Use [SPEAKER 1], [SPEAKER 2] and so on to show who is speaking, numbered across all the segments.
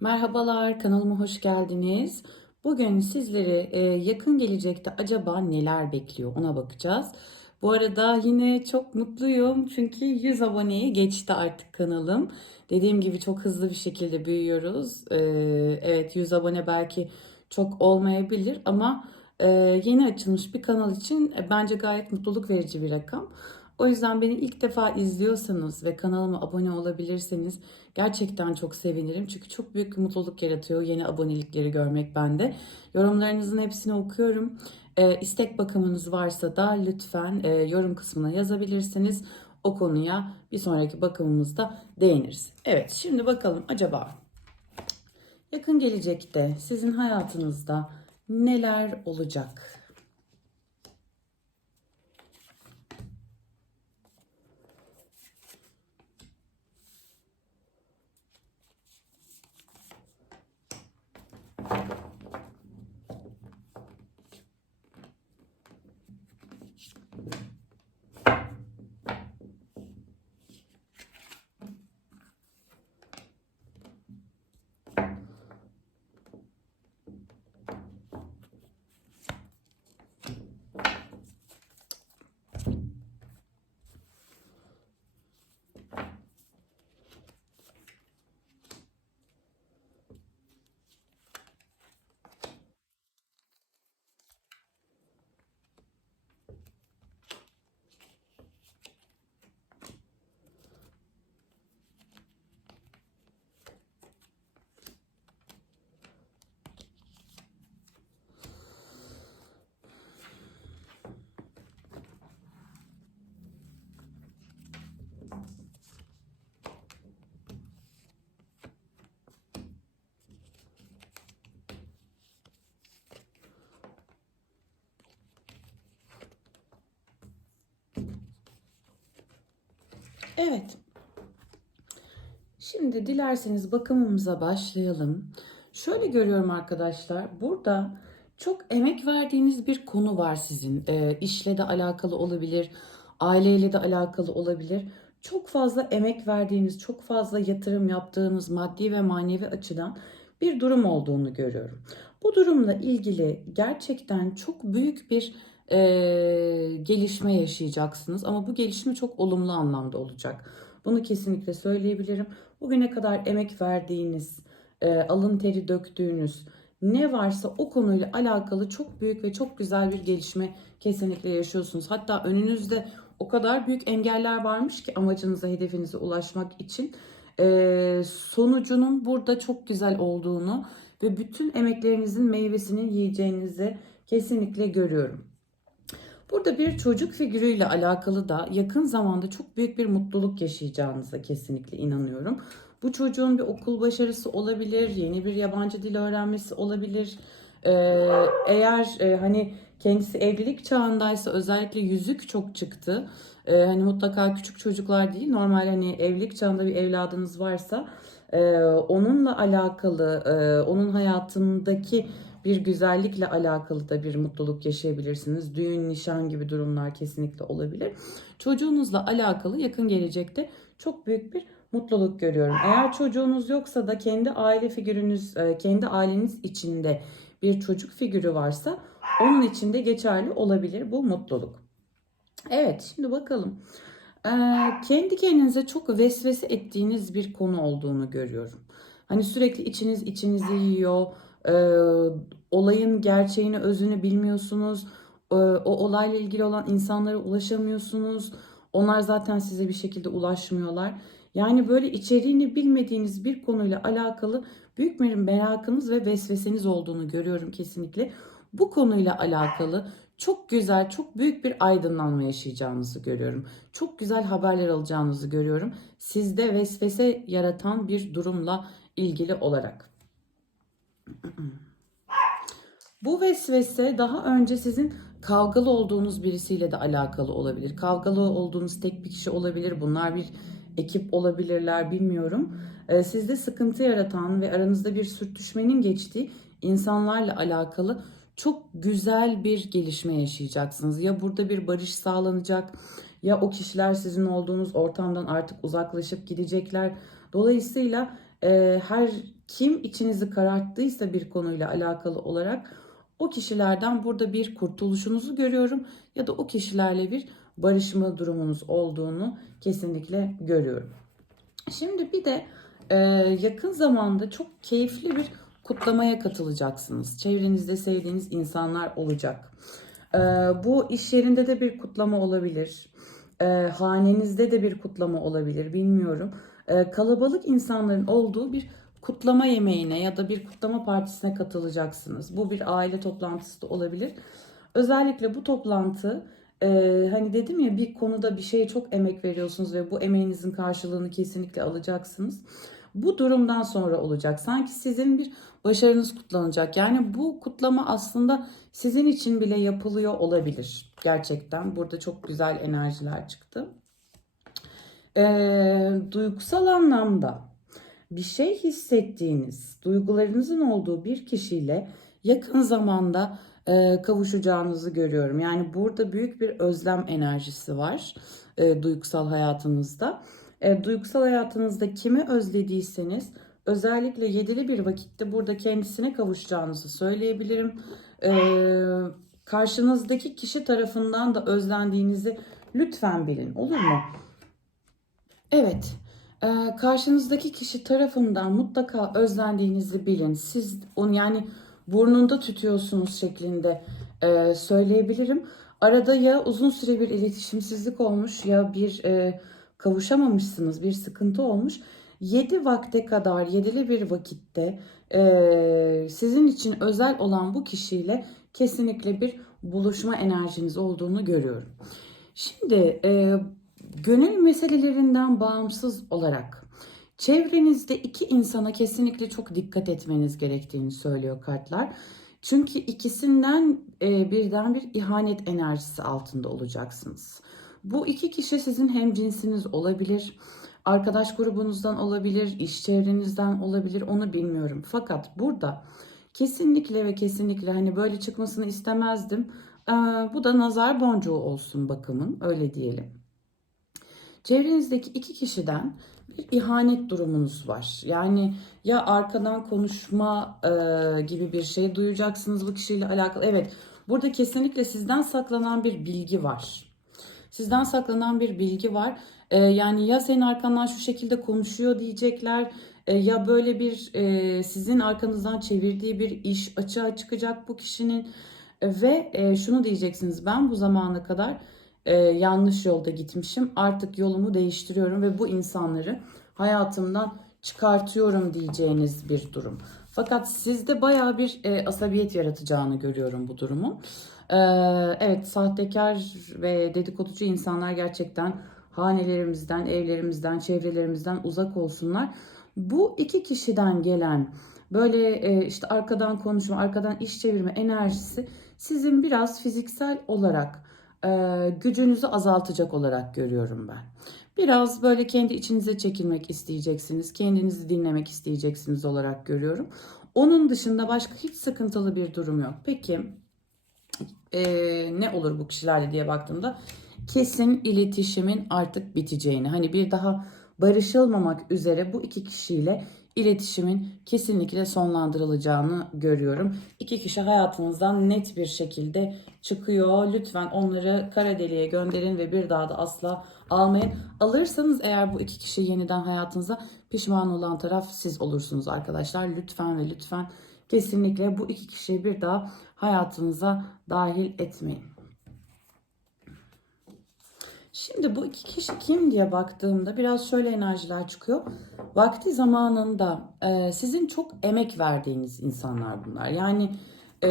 [SPEAKER 1] Merhabalar, kanalıma hoş geldiniz. Bugün sizleri e, yakın gelecekte acaba neler bekliyor ona bakacağız. Bu arada yine çok mutluyum çünkü 100 aboneyi geçti artık kanalım. Dediğim gibi çok hızlı bir şekilde büyüyoruz. E, evet 100 abone belki çok olmayabilir ama e, yeni açılmış bir kanal için bence gayet mutluluk verici bir rakam. O yüzden beni ilk defa izliyorsanız ve kanalıma abone olabilirseniz gerçekten çok sevinirim. Çünkü çok büyük bir mutluluk yaratıyor yeni abonelikleri görmek bende. Yorumlarınızın hepsini okuyorum. Ee, istek bakımınız varsa da lütfen e, yorum kısmına yazabilirsiniz. O konuya bir sonraki bakımımızda değiniriz. Evet şimdi bakalım acaba yakın gelecekte sizin hayatınızda neler olacak? Evet. Şimdi dilerseniz bakımımıza başlayalım. Şöyle görüyorum arkadaşlar. Burada çok emek verdiğiniz bir konu var sizin. E, işle de alakalı olabilir, aileyle de alakalı olabilir. Çok fazla emek verdiğiniz, çok fazla yatırım yaptığınız maddi ve manevi açıdan bir durum olduğunu görüyorum. Bu durumla ilgili gerçekten çok büyük bir e, gelişme yaşayacaksınız. Ama bu gelişme çok olumlu anlamda olacak. Bunu kesinlikle söyleyebilirim. Bugüne kadar emek verdiğiniz, e, alın teri döktüğünüz ne varsa o konuyla alakalı çok büyük ve çok güzel bir gelişme kesinlikle yaşıyorsunuz. Hatta önünüzde o kadar büyük engeller varmış ki amacınıza, hedefinize ulaşmak için e, sonucunun burada çok güzel olduğunu ve bütün emeklerinizin meyvesini yiyeceğinizi kesinlikle görüyorum. Burada bir çocuk figürüyle alakalı da yakın zamanda çok büyük bir mutluluk yaşayacağınıza kesinlikle inanıyorum. Bu çocuğun bir okul başarısı olabilir, yeni bir yabancı dil öğrenmesi olabilir. Ee, eğer e, hani kendisi evlilik çağındaysa özellikle yüzük çok çıktı. Ee, hani mutlaka küçük çocuklar değil, normal hani evlilik çağında bir evladınız varsa e, onunla alakalı, e, onun hayatındaki bir güzellikle alakalı da bir mutluluk yaşayabilirsiniz. Düğün, nişan gibi durumlar kesinlikle olabilir. Çocuğunuzla alakalı yakın gelecekte çok büyük bir mutluluk görüyorum. Eğer çocuğunuz yoksa da kendi aile figürünüz, e, kendi aileniz içinde bir çocuk figürü varsa onun içinde geçerli olabilir bu mutluluk. Evet, şimdi bakalım. Ee, kendi kendinize çok vesvese ettiğiniz bir konu olduğunu görüyorum. Hani sürekli içiniz içinizi yiyor e, olayın gerçeğini, özünü bilmiyorsunuz. E, o olayla ilgili olan insanlara ulaşamıyorsunuz. Onlar zaten size bir şekilde ulaşmıyorlar. Yani böyle içeriğini bilmediğiniz bir konuyla alakalı büyük bir merakınız ve vesveseniz olduğunu görüyorum kesinlikle. Bu konuyla alakalı çok güzel, çok büyük bir aydınlanma yaşayacağınızı görüyorum. Çok güzel haberler alacağınızı görüyorum. Sizde vesvese yaratan bir durumla ilgili olarak. Bu vesvese daha önce sizin kavgalı olduğunuz birisiyle de alakalı olabilir. Kavgalı olduğunuz tek bir kişi olabilir. Bunlar bir ekip olabilirler bilmiyorum. Ee, sizde sıkıntı yaratan ve aranızda bir sürtüşmenin geçtiği insanlarla alakalı çok güzel bir gelişme yaşayacaksınız. Ya burada bir barış sağlanacak ya o kişiler sizin olduğunuz ortamdan artık uzaklaşıp gidecekler. Dolayısıyla e, her kim içinizi kararttıysa bir konuyla alakalı olarak o kişilerden burada bir kurtuluşunuzu görüyorum ya da o kişilerle bir barışma durumunuz olduğunu kesinlikle görüyorum. Şimdi bir de e, yakın zamanda çok keyifli bir kutlamaya katılacaksınız. Çevrenizde sevdiğiniz insanlar olacak. E, bu iş yerinde de bir kutlama olabilir. E, hanenizde de bir kutlama olabilir bilmiyorum. E, kalabalık insanların olduğu bir kutlama yemeğine ya da bir kutlama partisine katılacaksınız. Bu bir aile toplantısı da olabilir. Özellikle bu toplantı e, hani dedim ya bir konuda bir şeye çok emek veriyorsunuz ve bu emeğinizin karşılığını kesinlikle alacaksınız. Bu durumdan sonra olacak. Sanki sizin bir başarınız kutlanacak. Yani bu kutlama aslında sizin için bile yapılıyor olabilir. Gerçekten burada çok güzel enerjiler çıktı. Ee, duygusal anlamda bir şey hissettiğiniz, duygularınızın olduğu bir kişiyle yakın zamanda e, kavuşacağınızı görüyorum. Yani burada büyük bir özlem enerjisi var e, duygusal hayatınızda. E, duygusal hayatınızda kimi özlediyseniz özellikle yedili bir vakitte burada kendisine kavuşacağınızı söyleyebilirim. E, karşınızdaki kişi tarafından da özlendiğinizi lütfen bilin olur mu? Evet. Ee, karşınızdaki kişi tarafından mutlaka özlendiğinizi bilin. Siz onu yani burnunda tutuyorsunuz şeklinde e, söyleyebilirim. Arada ya uzun süre bir iletişimsizlik olmuş ya bir e, kavuşamamışsınız, bir sıkıntı olmuş. 7 vakte kadar, yedili bir vakitte e, sizin için özel olan bu kişiyle kesinlikle bir buluşma enerjiniz olduğunu görüyorum. Şimdi e, gönül meselelerinden bağımsız olarak çevrenizde iki insana kesinlikle çok dikkat etmeniz gerektiğini söylüyor kartlar. Çünkü ikisinden e, birden bir ihanet enerjisi altında olacaksınız. Bu iki kişi sizin hem cinsiniz olabilir, arkadaş grubunuzdan olabilir, iş çevrenizden olabilir onu bilmiyorum. Fakat burada kesinlikle ve kesinlikle hani böyle çıkmasını istemezdim. Ee, bu da nazar boncuğu olsun bakımın öyle diyelim. Çevrenizdeki iki kişiden bir ihanet durumunuz var. Yani ya arkadan konuşma e, gibi bir şey duyacaksınız bu kişiyle alakalı. Evet burada kesinlikle sizden saklanan bir bilgi var. Sizden saklanan bir bilgi var. E, yani ya senin arkandan şu şekilde konuşuyor diyecekler. E, ya böyle bir e, sizin arkanızdan çevirdiği bir iş açığa çıkacak bu kişinin. E, ve e, şunu diyeceksiniz ben bu zamana kadar e, yanlış yolda gitmişim. Artık yolumu değiştiriyorum ve bu insanları hayatımdan çıkartıyorum diyeceğiniz bir durum. Fakat sizde baya bir e, asabiyet yaratacağını görüyorum bu durumun. E, evet sahtekar ve dedikoducu insanlar gerçekten hanelerimizden, evlerimizden, çevrelerimizden uzak olsunlar. Bu iki kişiden gelen böyle e, işte arkadan konuşma, arkadan iş çevirme enerjisi sizin biraz fiziksel olarak gücünüzü azaltacak olarak görüyorum ben. Biraz böyle kendi içinize çekilmek isteyeceksiniz, kendinizi dinlemek isteyeceksiniz olarak görüyorum. Onun dışında başka hiç sıkıntılı bir durum yok. Peki e, ne olur bu kişilerle diye baktığımda kesin iletişimin artık biteceğini, hani bir daha barışılmamak üzere bu iki kişiyle iletişimin kesinlikle sonlandırılacağını görüyorum. İki kişi hayatınızdan net bir şekilde çıkıyor. Lütfen onları kara deliğe gönderin ve bir daha da asla almayın. Alırsanız eğer bu iki kişi yeniden hayatınıza pişman olan taraf siz olursunuz arkadaşlar. Lütfen ve lütfen kesinlikle bu iki kişiyi bir daha hayatınıza dahil etmeyin. Şimdi bu iki kişi kim diye baktığımda biraz şöyle enerjiler çıkıyor. Vakti zamanında e, sizin çok emek verdiğiniz insanlar bunlar. Yani e,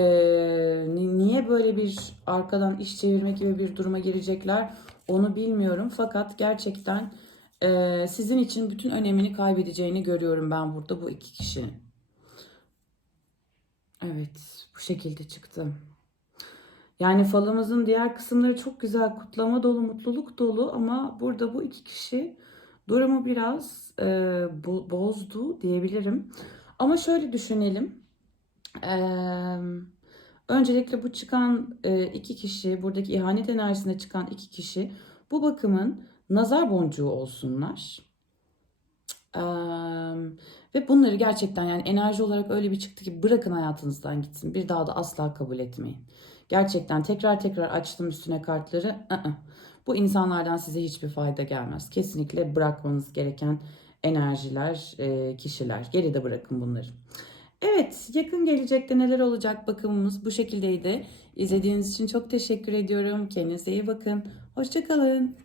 [SPEAKER 1] niye böyle bir arkadan iş çevirme gibi bir duruma girecekler onu bilmiyorum. Fakat gerçekten e, sizin için bütün önemini kaybedeceğini görüyorum ben burada bu iki kişinin. Evet bu şekilde çıktı. Yani falımızın diğer kısımları çok güzel, kutlama dolu, mutluluk dolu ama burada bu iki kişi durumu biraz e, bo- bozdu diyebilirim. Ama şöyle düşünelim. E, öncelikle bu çıkan e, iki kişi, buradaki ihanet enerjisinde çıkan iki kişi bu bakımın nazar boncuğu olsunlar. Eee, ve bunları gerçekten yani enerji olarak öyle bir çıktı ki bırakın hayatınızdan gitsin. Bir daha da asla kabul etmeyin. Gerçekten tekrar tekrar açtım üstüne kartları. ı-ı. Bu insanlardan size hiçbir fayda gelmez. Kesinlikle bırakmanız gereken enerjiler, eee, kişiler. Geride bırakın bunları. Evet, yakın gelecekte neler olacak bakımımız bu şekildeydi. İzlediğiniz için çok teşekkür ediyorum. Kendinize iyi bakın. Hoşça kalın.